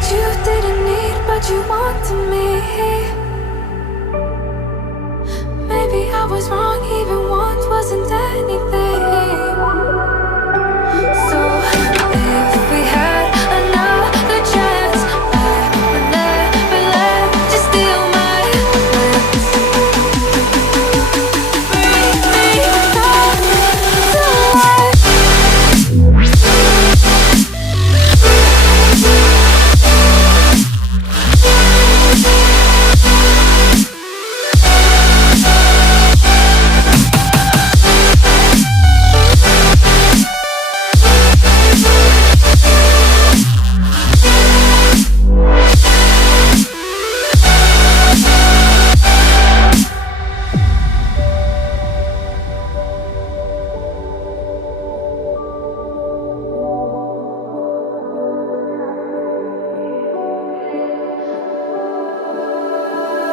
that you didn't need, but you wanted me. Maybe I was wrong, even once wasn't anything. So if we had another chance, I would never let you steal my glance. Bring me back to life.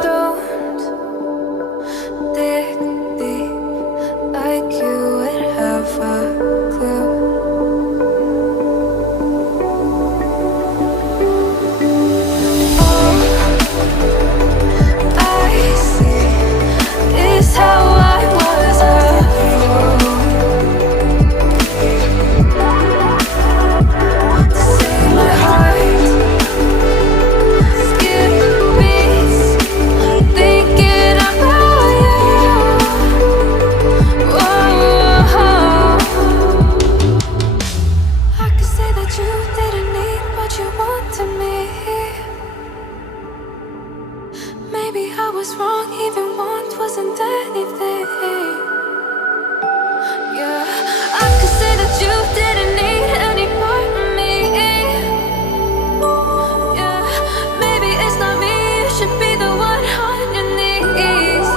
Don't dig deep like you would have a clue. All I see is how I was a fool to see my heart skip beats thinking about you. Whoa. I could say that you didn't need, but you wanted me. Maybe I was wrong, even once wasn't anything. Yeah, I could say that you didn't need any part of me. Yeah, maybe it's not me, you should be the one on your knees.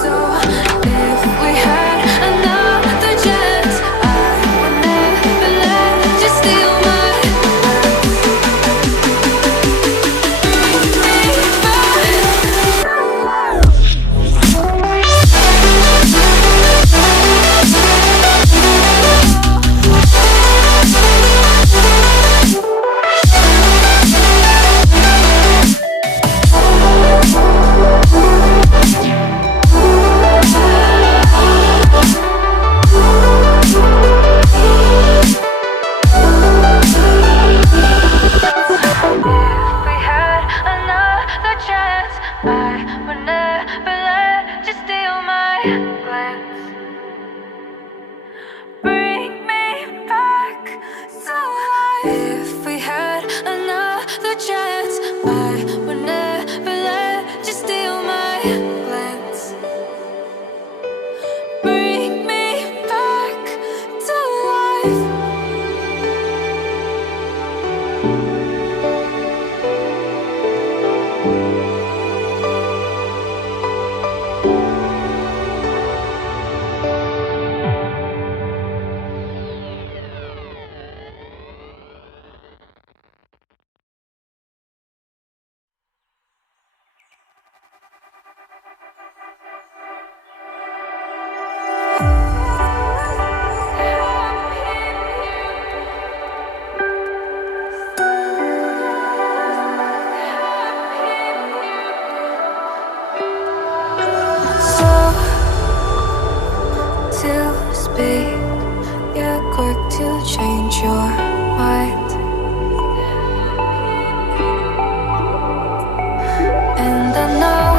So if we had another chance, I would never let you steal my glance. Bring me back. If we had another chance, I would never let you steal my glance. Bring me back to life. If we had another chance, I would never let you steal my glance. Bring me back to life. So to speak, you're quick to change your mind. And I know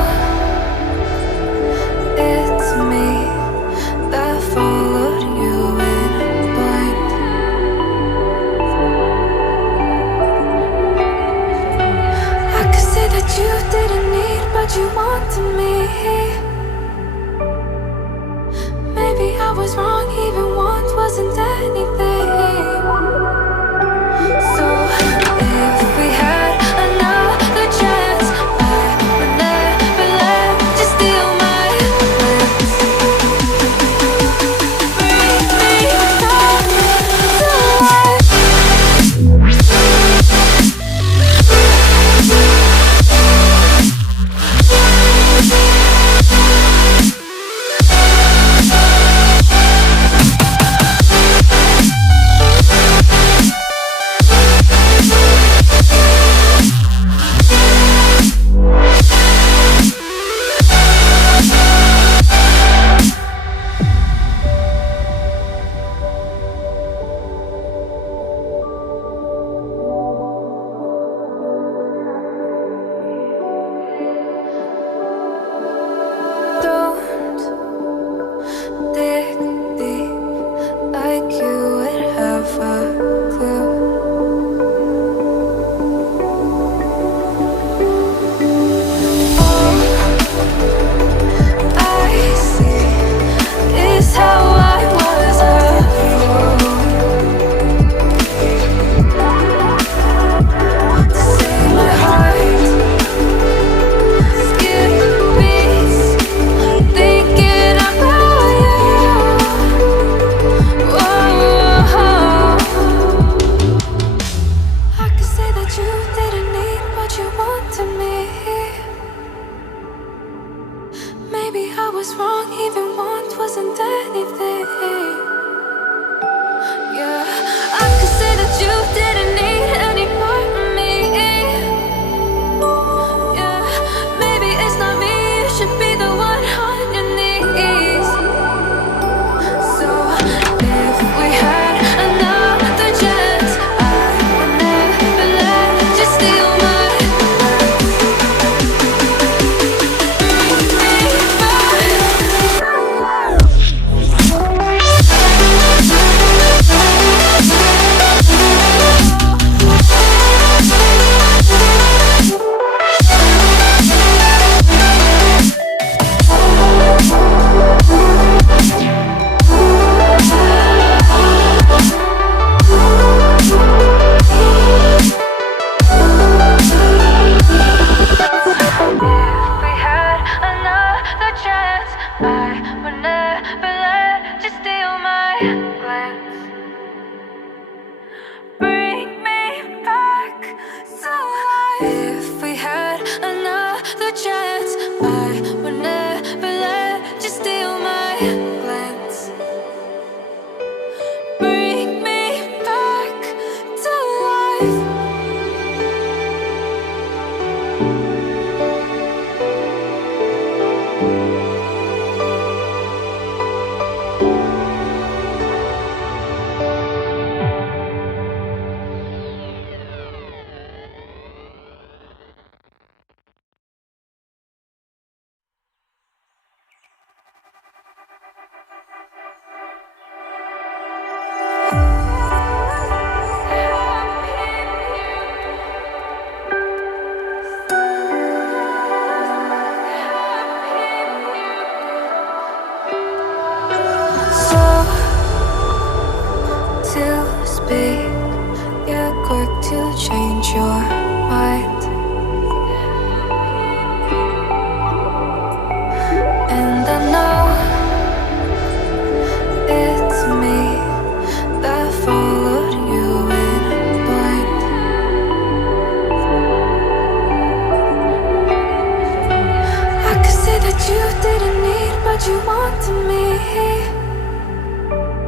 it's me that followed you in blind. I could say that you didn't need, but you wanted me. Maybe I was wrong, even once wasn't anything. So if we had another chance, I would never let you steal my glance. Bring me back to life. was wrong, even want wasn't anything. Yeah, I could say that you didn't need any part of me. Yeah, maybe it's not me, you should be the one on your knees. So if we had another chance, I would never let you steal my you didn't need, but you wanted me.